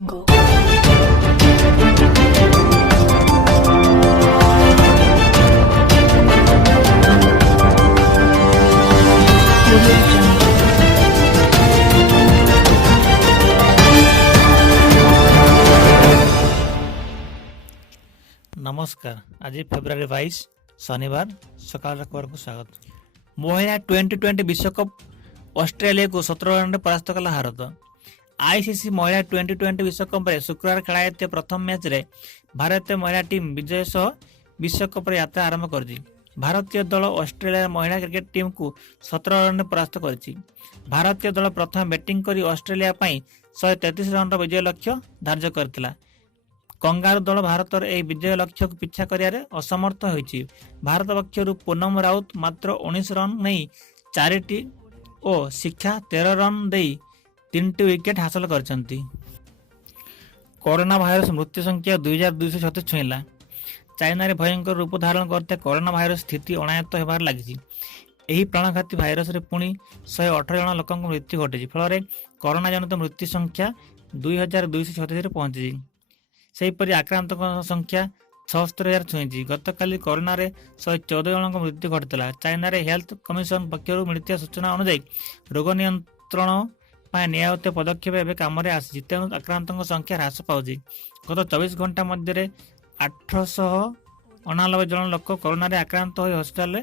Go. नमस्कार। आज February 22 शनिवार सकाल खबर को स्वागत। महिला टी20 विश्वकप ऑस्ट्रेलिया को 17 रन परास्त कला भारत। आईसीसी महिला टी20 विश्वकप शुक्रवार खेल प्रथम मैच रे भारतीय महिला टीम विजय सह विश्वकप यात्रा आरंभ कर। भारतीय दल ऑस्ट्रेलिया महिला क्रिकेट टीम को 17 रन परास्त कर। भारतीय दल प्रथम बैटिंग कर ऑस्ट्रेलिया 133 रन विजय लक्ष्य धार्य करथिला। कंगारू दल भारत यह विजय लक्ष्य को पिछा कर असमर्थ होइछि। भारत पक्षर पूनम राउत मात्र 19 रन नहीं 4टी और शिक्षा 13 रन दे 3टी विकेट हासिल करछंती। कोरोना भाइरस मृत्यु संख्या 2236 छुईला। चाइना रे भयंकर रूप धारण करते कोरोना भाइरस स्थिति अणायत्त होबार लागिछि। एही प्राणघाती भाइरस रे पुणी 118 जन लोकक मृत्यु घटिछि। फल कोरोना जनित मृत्यु संख्या 2236 रे पहुंची। सेहीपरि आक्रांत संख्या 76,000 छुईची। गतकाली कोरोना रे 114 जनक मृत्यु घटिला। चाइना रे हेल्थ कमिशन पक्षर मिलता सूचना अनुसार रोग नियंत्रण नियायित पदक्षेप एवं कम आसी तेणु आक्रांत संख्या ह्रास पाउछि। गत 24 घंटा मध्य 899 जन लोक कोरोना रे आक्रांत हो हस्पिटाल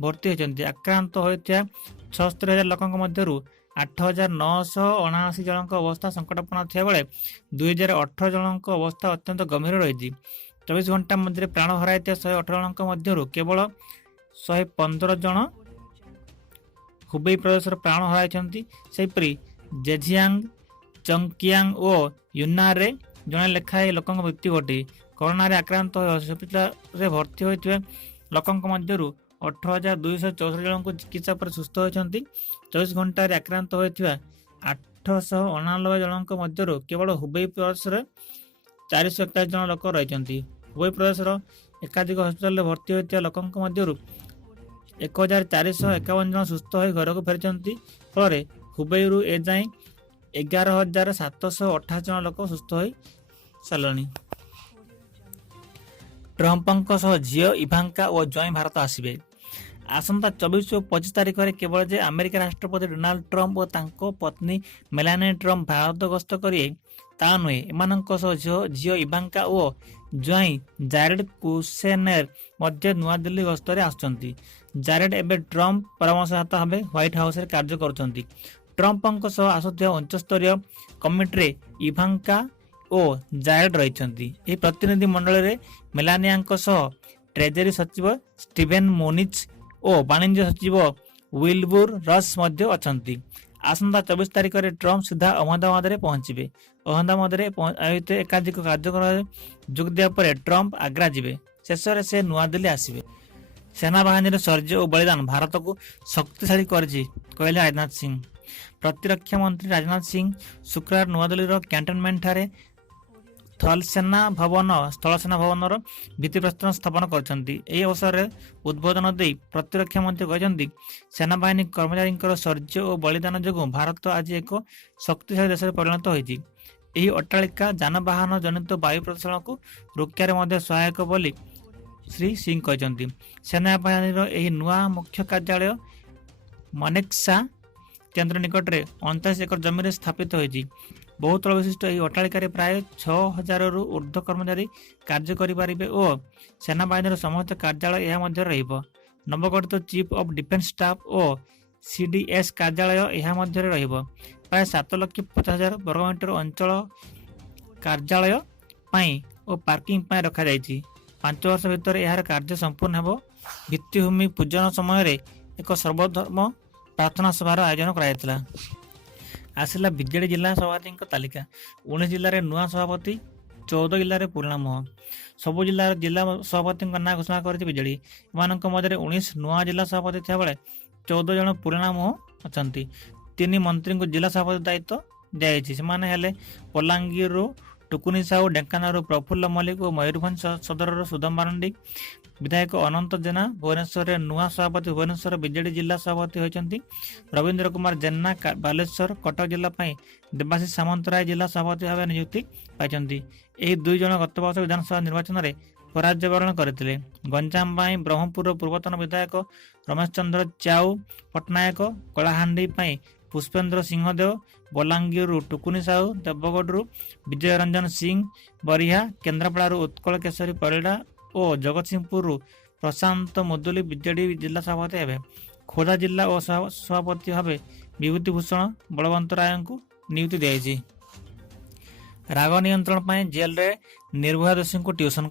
भर्ती होती। आक्रांत होता 76,000 लोकों मध्य 8,979 जनक अवस्था संकटापन्न थिया बेले 2018 जनक अवस्था अत्यंत गंभीर रही। 24 घंटा मध्य प्राण हराई 118 जनक मध्य केवल 115 जन हुबेई प्रदेश प्राण हराई। सेहीपरि जेझियांग, चंगकियांग और यूनान रे जने लेखाएं लोक मृत्यु घटी। कोरोना रे आक्रांत हस्पिटाल भर्ती होता लोकों मध्य 18,264 जन को चिकित्सा पर सुस्थ होती। 24 घंटा आक्रांत होता 899 जनक मध्य केवल हुबेई प्रदेश 441 जन लोक रही। हुबेई प्रदेश एकाधिक हस्पिटाल भर्ती होता लोकों मध्य 1,451 जन सुस्थ हो घर को फेरी। फल हुबेई एजाए 11,728 जन लोक सुस्थ हो सारे। ट्रंप झील इभांका और ज्वाई भारत आसवे। आसंता 24 और 25 तारिख में केवल जे अमेरिका राष्ट्रपति डोनाल्ड ट्रंप और तांको पत्नी मेलानिया ट्रंप भारत गस्त करिए ता नुहे। एमानंक झील इभांका और ज्वाई जारेड कुशनेर मध्य नुआ दिल्ली गस्त रे आछंती। जारेड एबे ट्रंप परामर्शदाता भाबे व्हाइट हाउस रे कार्य करुछंती। ट्रंपक सह आसुथिया उच्च स्तरीय कमिटी रे इभांका और जारेड रहिछंती। एही प्रतिनिधि मंडल रे मेलानियाक सह ट्रेजरी सचिव स्टीवेन मोनिच और वाणिज्य सचिव विलबुर रस मध्य अछंती। आसंता 24 तारिख में ट्रंप सीधा अहमदाबाद रे पहुंचबे। अहमदाबाद रे आयोजित एकाधिक कार्यक्रम जोग दिया पर ट्रंप आग्रा जिबे। शेष में से नुआ दिल्ली आसबे। सेना बाहिनी शौर्य और बलिदान भारत को शक्तिशाली करछि कहले राजनाथ सिंह। प्रतिरक्षा मंत्री राजनाथ सिंह शुक्रवार नुआदिल्ली कैंटनमेंट ठारे स्थल सेना भवन भित्तिप्रस्तर स्थापन करछंती। एही अवसर में उद्बोधन दे प्रतिरक्षा मंत्री कहते सेना बाहिनी कर्मचारी शौर्य और बलिदान जो भारत आज एक शक्तिशाली देश में परिणत होती। यही अट्टालिका जानवाहन जनित वायु प्रदूषण को रोकियारे मध्य सहायक बोली श्री सिंह कहते। सेना बाहिनी नुआ मुख्य कार्यालय मनेक्सा केन्द्र निकट में 39 एकर जमीन स्थापित होती। बहुतल विशिष्ट यह अट्टालिका प्राय 6,000 रु ऊर्ध्व कर्मचारी कार्य करें और सेना बाहिनी समस्त कार्यालय यह मध्य रहिबो। नवगठित चीफ ऑफ डिफेंस स्टाफ और सीडीएस कार्यालय यह मध्य रहिबो। प्राय 7,50,000 वर्गमीटर अंचल कार्यालय पाई और पार्किंग पाई रखा जायछि। 5 वर्ष भितर यार कार्य संपूर्ण हेबो। भित्तिभूमि पूजन समय एक सर्वधर्म प्रार्थना सभार आयोजन कराइथिला। आसिला बीजेडी जिला सभापति तालिका। 19 जिले में नुआ सभापति, 14 जिले में पुराणा मुह। सबु जिला सभापति ना घोषणा कर बीजेडी। एम मध्य 19 नुआ जिला सभापति था बेले 14 जन पुराणा मुह अच्छा। 3 मंत्री को जिला सभापति दायित्व दिखाई। से पलांगीर ଟୁକୁନି ସାହୁ, ଢେଙ୍କାନାଳରୁ ପ୍ରଫୁଲ୍ଲ ମଲ୍ଲିକ ଓ ମୟୂରଭଞ୍ଜ ସଦରରୁ ସୁଦାମ ମାରଣ୍ଡି। ବିଧାୟକ ଅନନ୍ତ ଜେନା ଭୁବନେଶ୍ୱରରେ ନୂଆ ସଭାପତି ଭୁବନେଶ୍ୱର ବିଜେଡି ଜିଲ୍ଲା ସଭାପତି ହୋଇଛନ୍ତି। ରବୀନ୍ଦ୍ର କୁମାର ଜେନା ବାଲେଶ୍ୱର କଟକ ଜିଲ୍ଲା ପାଇଁ ଦେବାଶିଷ ସାମନ୍ତରାୟ ଜିଲ୍ଲା ସଭାପତି ଭାବେ ନିଯୁକ୍ତି ପାଇଛନ୍ତି। ଏହି ଦୁଇ ଜଣ ଗତ ବର୍ଷ ବିଧାନସଭା ନିର୍ବାଚନରେ ପରାଜୟ ବରଣ କରିଥିଲେ। ଗଞ୍ଜାମ ପାଇଁ ବ୍ରହ୍ମପୁରର ପୂର୍ବତନ ବିଧାୟକ ରମେଶ ଚନ୍ଦ୍ର ଚ୍ୟାଉ ପଟ୍ଟନାୟକ, କଳାହାଣ୍ଡି ପାଇଁ ପୁଷ୍ପେନ୍ଦ୍ର ସିଂହଦେଓ, ବଲାଙ୍ଗୀରରୁ ଟୁକୁନି ସାହୁ, ଦେବଗଡ଼ରୁ ବିଜୟ ରଞ୍ଜନ ସିଂ ବରିହା, କେନ୍ଦ୍ରାପଡ଼ାରୁ ଉତ୍କଳ କେଶରୀ ପରିଡ଼ା ଓ ଜଗତସିଂହପୁରରୁ ପ୍ରଶାନ୍ତ ମୁଦୁଲି ବିଜେଡି ଜିଲ୍ଲା ସଭାପତି ହେବେ। ଖୋର୍ଦ୍ଧା ଜିଲ୍ଲା ଓ ସଭାପତି ଭାବେ ବିଭୂତି ଭୂଷଣ ବଳବନ୍ତ ରାୟଙ୍କୁ ନିଯୁକ୍ତି ଦିଆଯାଇଛି। ରାଗ ନିୟନ୍ତ୍ରଣ ପାଇଁ ଜେଲରେ ନିର୍ଭୟା ଦୋଷୀଙ୍କୁ ଟ୍ୟୁସନ।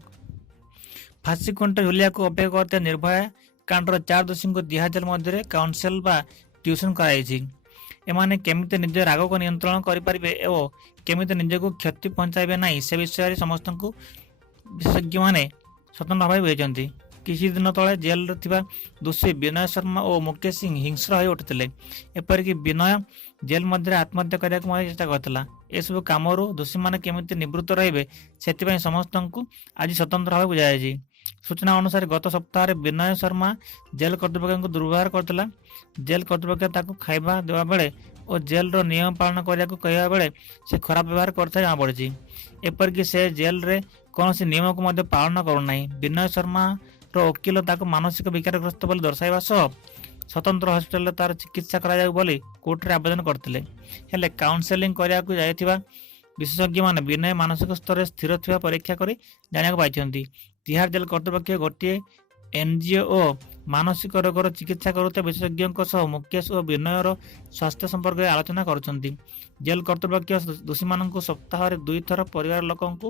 ଫାଶୀ ଖୁଣ୍ଟରେ ଝୁଲିବାକୁ ଅପେକ୍ଷା କରୁଥିବା ନିର୍ଭୟା କାଣ୍ଡର 4 ଦୋଷୀଙ୍କୁ ତିହାର ଜେଲ ମଧ୍ୟରେ କାଉନସେଲ ବା ଟ୍ୟୁସନ କରାଯାଇଛି। ଏମାନେ କେମିତି ନିଜ ରାଗକୁ ନିୟନ୍ତ୍ରଣ କରିପାରିବେ ଓ କେମିତି ନିଜକୁ କ୍ଷତି ପହଞ୍ଚାଇବେ ନାହିଁ ସେ ବିଷୟରେ ସମସ୍ତଙ୍କୁ ବିଶେଷଜ୍ଞମାନେ ସ୍ୱତନ୍ତ୍ର ଭାବେ ବୁଝାଇଛନ୍ତି। କିଛି ଦିନ ତଳେ ଜେଲରେ ଥିବା ଦୋଷୀ ବିନୟ ଶର୍ମା ଓ ମୁକେଶ ସିଂ ହିଂସ୍ର ହୋଇ ଉଠିଥିଲେ। ଏପରିକି ବିନୟ ଜେଲ ମଧ୍ୟରେ ଆତ୍ମହତ୍ୟା କରିବାକୁ ମଧ୍ୟ ଚେଷ୍ଟା କରିଥିଲା। ଏସବୁ କାମରୁ ଦୋଷୀମାନେ କେମିତି ନିବୃତ୍ତ ରହିବେ ସେଥିପାଇଁ ସମସ୍ତଙ୍କୁ ଆଜି ସ୍ୱତନ୍ତ୍ର ଭାବେ ବୁଝାଯାଇଛି। ସୂଚନା ଅନୁସାରେ ଗତ ସପ୍ତାହରେ ବିନୟ ଶର୍ମା ଜେଲ କର୍ତ୍ତୃପକ୍ଷଙ୍କୁ ଦୁର୍ବ୍ୟବହାର କରିଥିଲା। ଜେଲ କର୍ତ୍ତୃପକ୍ଷ ତାକୁ ଖାଇବା ଦେବା ବେଳେ ଓ ଜେଲର ନିୟମ ପାଳନ କରିବାକୁ କହିବା ବେଳେ ସେ ଖରାପ ବ୍ୟବହାର କରିଥିବା ଜଣାପଡ଼ିଛି। ଏପରିକି ସେ ଜେଲରେ କୌଣସି ନିୟମକୁ ମଧ୍ୟ ପାଳନ କରୁନାହିଁ। ବିନୟ ଶର୍ମାର ଓକିଲ ତାକୁ ମାନସିକ ବିକାରଗ୍ରସ୍ତ ବୋଲି ଦର୍ଶାଇବା ସହ ସ୍ୱତନ୍ତ୍ର ହସ୍ପିଟାଲରେ ତାର ଚିକିତ୍ସା କରାଯାଉ ବୋଲି କୋର୍ଟରେ ଆବେଦନ କରିଥିଲେ। ହେଲେ କାଉନସେଲିଂ କରିବାକୁ ଯାଇଥିବା ବିଶେଷଜ୍ଞମାନେ ବିନୟ ମାନସିକ ସ୍ତରରେ ସ୍ଥିର ଥିବା ପରୀକ୍ଷା କରି ଜାଣିବାକୁ ପାଇଛନ୍ତି। ତିହାର ଜେଲ କର୍ତ୍ତୃପକ୍ଷ ଗୋଟିଏ ଏନଜିଓ ଓ ମାନସିକ ରୋଗର ଚିକିତ୍ସା କରୁଥିବା ବିଶେଷଜ୍ଞଙ୍କ ସହ ମୁକେଶ ଓ ବିନୟର ସ୍ୱାସ୍ଥ୍ୟ ସମ୍ପର୍କରେ ଆଲୋଚନା କରୁଛନ୍ତି। ଜେଲ କର୍ତ୍ତୃପକ୍ଷ ଦୋଷୀମାନଙ୍କୁ ସପ୍ତାହରେ 2 ଥର ପରିବାର ଲୋକଙ୍କୁ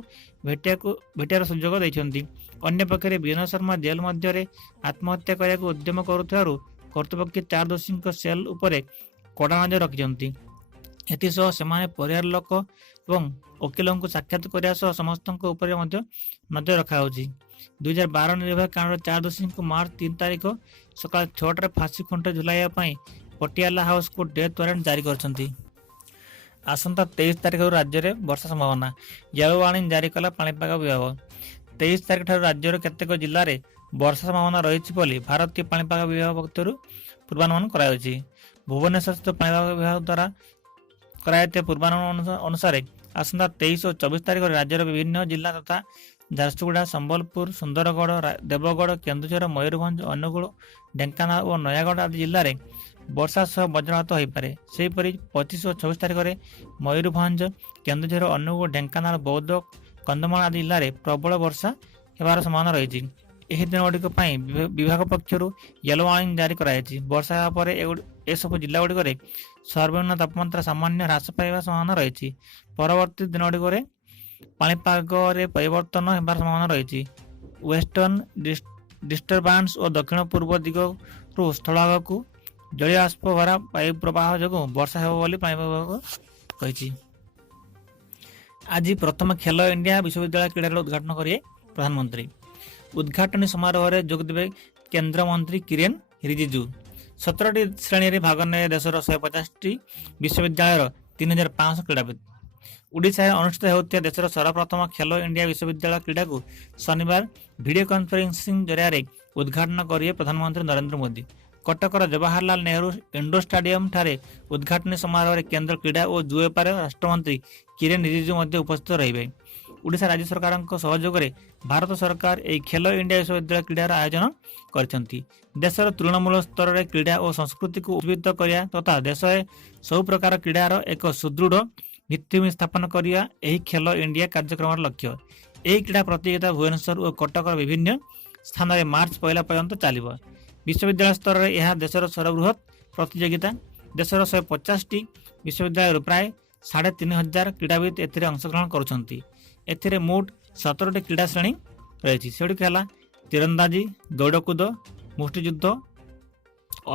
ଭେଟିବାର ସୁଯୋଗ ଦେଇଛନ୍ତି। ଅନ୍ୟପକ୍ଷରେ ବିନୟ ଶର୍ମା ଜେଲ ମଧ୍ୟରେ ଆତ୍ମହତ୍ୟା କରିବାକୁ ଉଦ୍ୟମ କରୁଥିବାରୁ କର୍ତ୍ତୃପକ୍ଷ 4 ଦୋଷୀଙ୍କ ସେଲ୍ ଉପରେ କଡ଼ା ନଜର ରଖିଛନ୍ତି। ଏଥିସହ ସେମାନେ ପରିବାର ଲୋକ ଏବଂ ଓକିଲଙ୍କୁ ସାକ୍ଷାତ କରିବା ସହ ସମସ୍ତଙ୍କ ଉପରେ ମଧ୍ୟ ନଜର ରଖାଯାଉଛି। 2012 ନିର୍ଭୟା କାଣ୍ଡର 4 ଦୋଷୀଙ୍କୁ ମାର୍ଚ୍ଚ 3 ତାରିଖ ସକାଳ 6ଟାରେ ଫାଶୀ ଖୁଣ୍ଟରେ ଝୁଲାଇବା ପାଇଁ ପଟିଆଲା ହାଉସକୁ ଡେଥ୍ ୱାରେଣ୍ଟ ଜାରି କରିଛନ୍ତି। ଆସନ୍ତା 23 ତାରିଖରୁ ରାଜ୍ୟରେ ବର୍ଷା ସମ୍ଭାବନା, ୟେଲୋ ୱାର୍ଣ୍ଣିଂ ଜାରି କଲା ପାଣିପାଗ ବିଭାଗ। 23 ତାରିଖ ଠାରୁ ରାଜ୍ୟର କେତେକ ଜିଲ୍ଲାରେ ବର୍ଷା ସମ୍ଭାବନା ରହିଛି ବୋଲି ଭାରତୀୟ ପାଣିପାଗ ବିଭାଗ ପକ୍ଷରୁ ପୂର୍ବାନୁମାନ କରାଯାଉଛି। ଭୁବନେଶ୍ୱରସ୍ଥିତ ପାଣିପାଗ ବିଭାଗ ଦ୍ୱାରା କରାଯାଇଥିବା ପୂର୍ବାନୁମାନ ଅନୁସାରେ ଆସନ୍ତା 23 ଓ 24 ତାରିଖରେ ରାଜ୍ୟର ବିଭିନ୍ନ ଜିଲ୍ଲା ତଥା ଝାରସୁଗୁଡ଼ା, ସମ୍ବଲପୁର, ସୁନ୍ଦରଗଡ଼, ଦେବଗଡ଼, କେନ୍ଦୁଝର, ମୟୂରଭଞ୍ଜ, ଅନୁଗୁଳ, ଢେଙ୍କାନାଳ ଓ ନୟାଗଡ଼ ଆଦି ଜିଲ୍ଲାରେ ବର୍ଷା ସହ ବଜ୍ରପାତ ହୋଇପାରେ। ସେହିପରି 25 ଓ 26 ତାରିଖରେ ମୟୂରଭଞ୍ଜ, କେନ୍ଦୁଝର, ଅନୁଗୁଳ, ଢେଙ୍କାନାଳ, ବୌଦ୍ଧ, କନ୍ଧମାଳ ଆଦି ଜିଲ୍ଲାରେ ପ୍ରବଳ ବର୍ଷା ହେବାର ସମ୍ଭାବନା ରହିଛି। ଏହି ଦିନଗୁଡ଼ିକ ପାଇଁ ବିଭାଗ ପକ୍ଷରୁ ୟେଲୋ ୱାର୍ଣ୍ଣିଂ ଜାରି କରାଯାଇଛି। ବର୍ଷା ହେବା ପରେ ଏସବୁ ଜିଲ୍ଲାଗୁଡ଼ିକରେ ସର୍ବନିମ୍ନ ତାପମାତ୍ରା ସାମାନ୍ୟ ହ୍ରାସ ପାଇବା ସମ୍ଭାବନା ରହିଛି। ପରବର୍ତ୍ତୀ ଦିନଗୁଡ଼ିକରେ ପାଣିପାଗରେ ପରିବର୍ତ୍ତନ ହେବାର ସମ୍ଭାବନା ରହିଛି। ୱେଷ୍ଟର୍ଣ୍ଣ ଡିଷ୍ଟର୍ବାନ୍ସ ଓ ଦକ୍ଷିଣ ପୂର୍ବ ଦିଗରୁ ସ୍ଥଳଭାଗକୁ ଜଳୀୟ ବାଷ୍ପ ଭରା ବାୟୁ ପ୍ରବାହ ଯୋଗୁଁ ବର୍ଷା ହେବ ବୋଲି ପାଣିପାଗ ବିଭାଗ କହିଛି। ଆଜି ପ୍ରଥମ ଖେଲୋ ଇଣ୍ଡିଆ ବିଶ୍ୱବିଦ୍ୟାଳୟ କ୍ରୀଡ଼ାର ଉଦ୍ଘାଟନ କରିବେ ପ୍ରଧାନମନ୍ତ୍ରୀ। ଉଦ୍ଘାଟନୀ ସମାରୋହରେ ଯୋଗଦେବେ କେନ୍ଦ୍ରମନ୍ତ୍ରୀ କିରେନ୍ ରିଜିଜୁ। 17ଟି ଶ୍ରେଣୀରେ ଭାଗ ନେବେ ଦେଶର 150ଟି ବିଶ୍ୱବିଦ୍ୟାଳୟର 3500 କ୍ରୀଡ଼ାବିତ। ଓଡ଼ିଶାରେ ଅନୁଷ୍ଠିତ ହେଉଥିବା ଦେଶର ସର୍ବପ୍ରଥମ ଖେଲୋ ଇଣ୍ଡିଆ ବିଶ୍ୱବିଦ୍ୟାଳୟ କ୍ରୀଡ଼ାକୁ ଶନିବାର ଭିଡ଼ିଓ କନଫରେନ୍ସିଂ ଜରିଆରେ ଉଦ୍ଘାଟନ କରିବେ ପ୍ରଧାନମନ୍ତ୍ରୀ ନରେନ୍ଦ୍ର ମୋଦି। କଟକର ଜବାହରଲାଲ ନେହେରୁ ଇଣ୍ଡୋର ଷ୍ଟାଡିୟମ ଠାରେ ଉଦ୍ଘାଟନୀ ସମାରୋହରେ କେନ୍ଦ୍ର କ୍ରୀଡ଼ା ଓ ଯୁବ ବ୍ୟାପାର ରାଷ୍ଟ୍ରମନ୍ତ୍ରୀ କିରେନ୍ ରିଜିଜୁ ମଧ୍ୟ ଉପସ୍ଥିତ ରହିବେ। ଓଡ଼ିଶା ରାଜ୍ୟ ସରକାରଙ୍କ ସହଯୋଗରେ ଭାରତ ସରକାର ଏହି ଖେଲୋ ଇଣ୍ଡିଆ ବିଶ୍ୱବିଦ୍ୟାଳୟ କ୍ରୀଡ଼ାର ଆୟୋଜନ କରିଛନ୍ତି। ଦେଶର ତୃଣମୂଳ ସ୍ତରରେ କ୍ରୀଡ଼ା ଓ ସଂସ୍କୃତିକୁ ଉଜ୍ଜୀବିତ କରିବା ତଥା ଦେଶରେ ସବୁ ପ୍ରକାର କ୍ରୀଡ଼ାର ଏକ ସୁଦୃଢ଼ ଭିତ୍ତିଭୂମି ସ୍ଥାପନ କରିବା ଏହି ଖେଲୋ ଇଣ୍ଡିଆ କାର୍ଯ୍ୟକ୍ରମର ଲକ୍ଷ୍ୟ। ଏହି କ୍ରୀଡ଼ା ପ୍ରତିଯୋଗିତା ଭୁବନେଶ୍ୱର ଓ କଟକର ବିଭିନ୍ନ ସ୍ଥାନରେ ମାର୍ଚ୍ଚ 1 ପର୍ଯ୍ୟନ୍ତ ଚାଲିବ। ବିଶ୍ୱବିଦ୍ୟାଳୟ ସ୍ତରରେ ଏହା ଦେଶର ସର୍ବବୃହତ୍ ପ୍ରତିଯୋଗିତା। ଦେଶର 150ଟି ବିଶ୍ୱବିଦ୍ୟାଳୟରୁ ପ୍ରାୟ 3500 କ୍ରୀଡ଼ାବିତ ଏଥିରେ ଅଂଶଗ୍ରହଣ କରୁଛନ୍ତି। ଏଥିରେ ମୋଟ 17ଟି କ୍ରୀଡ଼ା ଶ୍ରେଣୀ ରହିଛି। ସେଗୁଡ଼ିକ ହେଲା ତୀରନ୍ଦାଜୀ, ଦୌଡ଼କୁଦ, ମୁଷ୍ଟିଯୁଦ୍ଧ,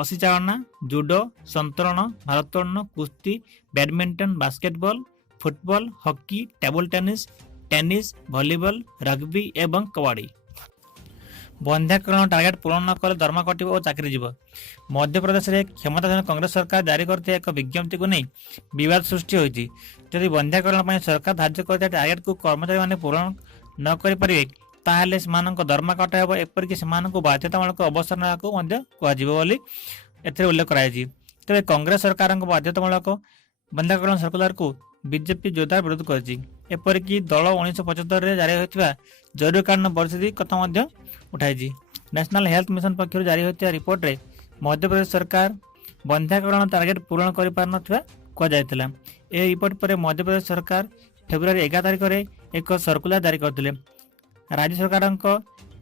ଅଶୀ ଚାଳନା, ଜୁଡୋ, ସନ୍ତରଣ, ଭାରୋତ୍ତୋଳନ, କୁସ୍ତି, badminton, basketball, football, hockey, table tennis, volleyball, rugby ଏବଂ କବାଡ଼ି। ବନ୍ଧ୍ୟାକରଣ ଟାର୍ଗେଟ ପୂରଣ ନ କଲେ ଦରମା କଟିବ ଓ ଚାକିରି ଯିବ। ମଧ୍ୟପ୍ରଦେଶରେ କ୍ଷମତାସୀନ କଂଗ୍ରେସ ସରକାର ଜାରି କରିଥିବା ଏକ ବିଜ୍ଞପ୍ତିକୁ ନେଇ ବିବାଦ ସୃଷ୍ଟି ହୋଇଛି। ଯଦି ବନ୍ଧ୍ୟାକରଣ ପାଇଁ ସରକାର ଧାର୍ଯ୍ୟ କରିଥିବା ଟାର୍ଗେଟକୁ କର୍ମଚାରୀମାନେ ପୂରଣ ନ କରିପାରିବେ ତାହେଲେ ସେମାନଙ୍କ ଦରମା କଟା ହେବ, ଏପରିକି ସେମାନଙ୍କୁ ବାଧ୍ୟତାମୂଳକ ଅବସର ନେବାକୁ ମଧ୍ୟ କୁହାଯିବ ବୋଲି ଏଥିରେ ଉଲ୍ଲେଖ କରାଯାଇଛି। ତେବେ କଂଗ୍ରେସ ସରକାରଙ୍କ ବାଧ୍ୟତାମୂଳକ ବନ୍ଧ୍ୟାକରଣ ସର୍କୁଲାରକୁ ବିଜେପି ଜୋରଦାର ବିରୋଧ କରିଛି। ଏପରିକି ଦଳ 1975ରେ ଜାରି ହୋଇଥିବା ଜରୁରୀକାଳୀନ ପରିସ୍ଥିତି କଥା ମଧ୍ୟ ଉଠାଇଛି। ନ୍ୟାସନାଲ ହେଲ୍ଥ ମିଶନ ପକ୍ଷରୁ ଜାରି ହୋଇଥିବା ରିପୋର୍ଟରେ ମଧ୍ୟପ୍ରଦେଶ ସରକାର ବନ୍ଧ୍ୟାକରଣ ଟାର୍ଗେଟ ପୂରଣ କରିପାରିନଥିବା କୁହାଯାଇଥିଲା। ଏହି ରିପୋର୍ଟ ପରେ ମଧ୍ୟପ୍ରଦେଶ ସରକାର ଫେବୃଆରୀ 11 ତାରିଖରେ ଏକ ସର୍କୁଲାର ଜାରି କରିଥିଲେ। ରାଜ୍ୟ ସରକାରଙ୍କ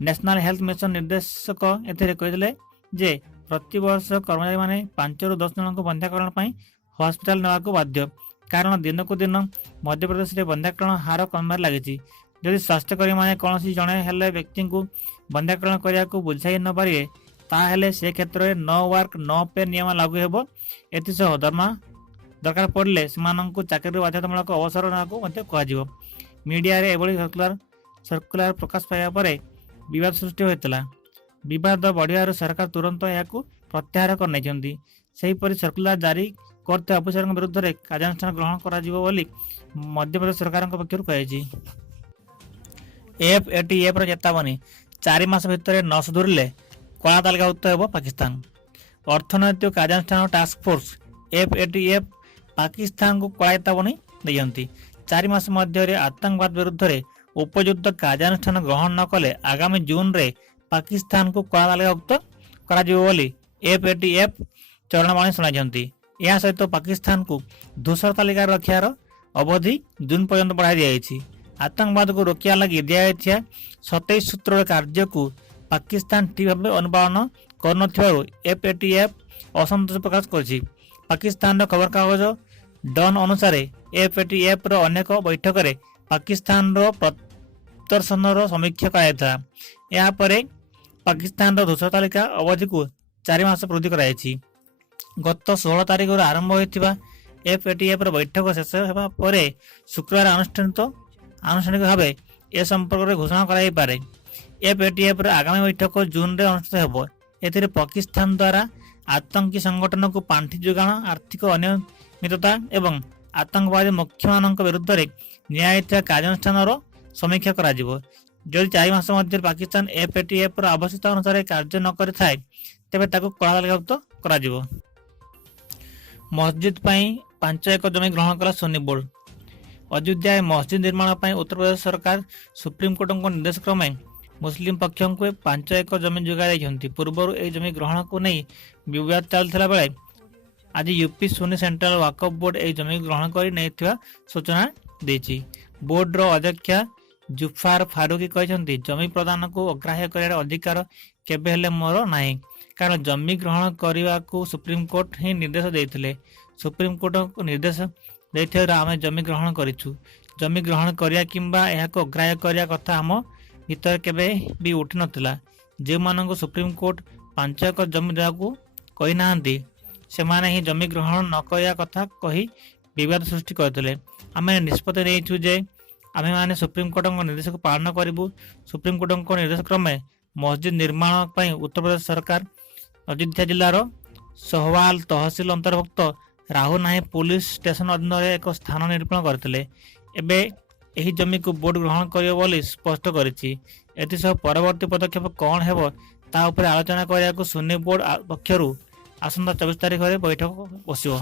ନ୍ୟାସନାଲ ହେଲ୍ଥ ମିଶନ ନିର୍ଦ୍ଦେଶକ ଏଥିରେ କହିଥିଲେ ଯେ ପ୍ରତିବର୍ଷ କର୍ମଚାରୀମାନେ 5ରୁ 10 ଜଣଙ୍କୁ ବନ୍ଧ୍ୟାକରଣ ପାଇଁ ହସ୍ପିଟାଲ ନେବାକୁ ବାଧ୍ୟ, କାରଣ ଦିନକୁ ଦିନ ମଧ୍ୟପ୍ରଦେଶରେ ବନ୍ଧ୍ୟାକରଣ ହାର କମିବାରେ ଲାଗିଛି। ଯଦି ସ୍ୱାସ୍ଥ୍ୟକର୍ମୀମାନେ କୌଣସି ଜଣେ ହେଲେ ବ୍ୟକ୍ତିଙ୍କୁ ବନ୍ଧ୍ୟାକରଣ କରିବାକୁ ବୁଝାଇ ନ ପାରିବେ ତାହେଲେ ସେ କ୍ଷେତ୍ରରେ ନ ୱାର୍କ ନ ପେ ନିୟମ ଲାଗୁ ହେବ। ଏଥିସହ ଦରମା ଦରକାର ପଡ଼ିଲେ ସେମାନଙ୍କୁ ଚାକିରିରୁ ବାଧ୍ୟତାମୂଳକ ଅବସର ନେବାକୁ ମଧ୍ୟ କୁହାଯିବ। ମିଡିଆରେ ଏଭଳି ସର୍କୁଲାର ପ୍ରକାଶ ପାଇବା ପରେ ବିବାଦ ସୃଷ୍ଟି ହୋଇଥିଲା। ବିବାଦ ବଢ଼ିବାରୁ ସରକାର ତୁରନ୍ତ ଏହାକୁ ପ୍ରତ୍ୟାହାର କରିନେଇଛନ୍ତି। ସେହିପରି ସର୍କୁଲାର ଜାରି କରୁଥିବା ଅଫିସରଙ୍କ ବିରୁଦ୍ଧରେ କାର୍ଯ୍ୟାନୁଷ୍ଠାନ ଗ୍ରହଣ କରାଯିବ ବୋଲି ମଧ୍ୟପ୍ରଦେଶ ସରକାରଙ୍କ ପକ୍ଷରୁ କୁହାଯାଇଛି। FATFର ଚେତାବନୀ, 4 ମାସ ଭିତରେ ନ ସୁଧୁରିଲେ କଳା ତାଲିକାଭୁକ୍ତ ହେବ ପାକିସ୍ତାନ। ଅର୍ଥନୈତିକ କାର୍ଯ୍ୟାନୁଷ୍ଠାନ ଟାସ୍କ ଫୋର୍ସ FATF ପାକିସ୍ତାନକୁ କଳା ଚେତାବନୀ ଦେଇଛନ୍ତି। 4 ମାସ ମଧ୍ୟରେ ଆତଙ୍କବାଦ ବିରୁଦ୍ଧରେ ଉପଯୁକ୍ତ କାର୍ଯ୍ୟାନୁଷ୍ଠାନ ଗ୍ରହଣ ନ କଲେ ଆଗାମୀ ଜୁନରେ ପାକିସ୍ତାନକୁ କଳା ତାଲିକାଭୁକ୍ତ କରାଯିବ ବୋଲି FATF ଚରଣବାଣୀ ଶୁଣାଇଛନ୍ତି। ଏହା ସହିତ ପାକିସ୍ତାନକୁ ଧୂସର ତାଲିକାରେ ରଖିବାର ଅବଧି ଜୁନ ପର୍ଯ୍ୟନ୍ତ ବଢ଼ାଇ ଦିଆଯାଇଛି। ଆତଙ୍କବାଦକୁ ରୋକିବା ଲାଗି ଦିଆଯାଇଥିବା 27 ସୂତ୍ରର କାର୍ଯ୍ୟକୁ ପାକିସ୍ତାନ ଠିକ୍ ଭାବେ ଅନୁପାଳନ କରୁନଥିବାରୁ FATF ଅସନ୍ତୋଷ ପ୍ରକାଶ କରିଛି। ପାକିସ୍ତାନର ଖବରକାଗଜ ଡନ୍ ଅନୁସାରେ FATFର ଅନେକ ବୈଠକରେ ପାକିସ୍ତାନର ପ୍ରଦର୍ଶନର ସମୀକ୍ଷା କରାଯାଇଥିଲା। ଏହାପରେ ପାକିସ୍ତାନର ଧୂସର ତାଲିକା ଅବଧିକୁ 4 ମାସ ବୃଦ୍ଧି କରାଯାଇଛି। ଗତ 16 ତାରିଖରୁ ଆରମ୍ଭ ହୋଇଥିବା FATFର ବୈଠକ ଶେଷ ହେବା ପରେ ଶୁକ୍ରବାର ଆନୁଷ୍ଠାନିକ ଭାବେ ଏ ସମ୍ପର୍କରେ ଘୋଷଣା କରାଯାଇପାରେ। FATFର ଆଗାମୀ ବୈଠକ ଜୁନରେ ଅନୁଷ୍ଠିତ ହେବ। ଏଥିରେ ପାକିସ୍ତାନ ଦ୍ୱାରା ଆତଙ୍କୀ ସଂଗଠନକୁ ପାଣ୍ଠି ଯୋଗାଣ, ଆର୍ଥିକ ଅନିୟମିତତା ଏବଂ ଆତଙ୍କବାଦୀ ମୁଖ୍ୟମାନଙ୍କ ବିରୁଦ୍ଧରେ ନିଆଯାଇଥିବା କାର୍ଯ୍ୟାନୁଷ୍ଠାନର ସମୀକ୍ଷା କରାଯିବ। ଯଦି 4 ମାସ ମଧ୍ୟରେ ପାକିସ୍ତାନ FATFର ଆବଶ୍ୟକତା ଅନୁସାରେ କାର୍ଯ୍ୟ ନ କରିଥାଏ ତେବେ ତାକୁ କଳା ତାଲିକାଭୁକ୍ତ କରାଯିବ। ମସଜିଦ ପାଇଁ 5 ଏକର ଜମି ଗ୍ରହଣ କଲା ସୁନ୍ନି ବୋର୍ଡ। ଅଯୋଧ୍ୟାରେ ମସଜିଦ ନିର୍ମାଣ ପାଇଁ ଉତ୍ତରପ୍ରଦେଶ ସରକାର ସୁପ୍ରିମକୋର୍ଟଙ୍କ ନିର୍ଦ୍ଦେଶ କ୍ରମେ ମୁସଲିମ ପକ୍ଷଙ୍କୁ 5 ଏକର ଜମି ଯୋଗାଇ ଦେଇଛନ୍ତି। ପୂର୍ବରୁ ଏହି ଜମି ଗ୍ରହଣକୁ ନେଇ ବିବାଦ ଚାଲିଥିଲା ବେଳେ ଆଜି UP Sunni central Waqf board ଏହି ଜମି ଗ୍ରହଣ କରି ନେଇଥିବା ସୂଚନା ଦେଇଛି। ବୋର୍ଡର ଅଧ୍ୟକ୍ଷା ଜୁଫାର ଫାରୁକି କହିଛନ୍ତି, ଜମି ପ୍ରଦାନକୁ ଅଗ୍ରାହ୍ୟ କରିବାର ଅଧିକାର କେବେ ହେଲେ ମୋର ନାହିଁ, କାରଣ ଜମି ଗ୍ରହଣ କରିବାକୁ ସୁପ୍ରିମକୋର୍ଟ ହିଁ ନିର୍ଦ୍ଦେଶ ଦେଇଥିଲେ। ସୁପ୍ରିମକୋର୍ଟଙ୍କୁ ନିର୍ଦ୍ଦେଶ ଦେଇଥିବାରୁ ଆମେ ଜମି ଗ୍ରହଣ କରିଛୁ। ଜମି ଗ୍ରହଣ କରିବା କିମ୍ବା ଏହାକୁ ଅଗ୍ରାହ୍ୟ କରିବା କଥା ଆମ ଭିତରେ କେବେ ବି ଉଠିନଥିଲା। ଯେଉଁମାନଙ୍କୁ ସୁପ୍ରିମକୋର୍ଟ 5 ଏକର ଜମି ଦେବାକୁ କହିନାହାନ୍ତି ସେମାନେ ହିଁ ଜମି ଗ୍ରହଣ ନ କରିବା କଥା କହି ବିବାଦ ସୃଷ୍ଟି କରିଥିଲେ। ଆମେ ନିଷ୍ପତ୍ତି ନେଇଛୁ ଯେ ଆମେମାନେ ସୁପ୍ରିମକୋର୍ଟଙ୍କ ନିର୍ଦ୍ଦେଶକୁ ପାଳନ କରିବୁ। ସୁପ୍ରିମକୋର୍ଟଙ୍କ ନିର୍ଦ୍ଦେଶ କ୍ରମେ ମସଜିଦ ନିର୍ମାଣ ପାଇଁ ଉତ୍ତରପ୍ରଦେଶ ସରକାର ଅଯୋଧ୍ୟା ଜିଲ୍ଲାର ସହୱାଲ ତହସିଲ ଅନ୍ତର୍ଭୁକ୍ତ ରାହୁନାହିଁ ପୋଲିସ ଷ୍ଟେସନ ଅଧୀନରେ ଏକ ସ୍ଥାନ ନିରୂପଣ କରିଥିଲେ। ଏବେ ଏହି ଜମିକୁ ବୋର୍ଡ ଗ୍ରହଣ କରିବ ବୋଲି ସ୍ପଷ୍ଟ କରିଛି। ଏଥିସହ ପରବର୍ତ୍ତୀ ପଦକ୍ଷେପ କ'ଣ ହେବ ତା ଉପରେ ଆଲୋଚନା କରିବାକୁ ସୁନ୍ନି ବୋର୍ଡ ପକ୍ଷରୁ ଆସନ୍ତା 24 ତାରିଖରେ ବୈଠକ ବସିବ।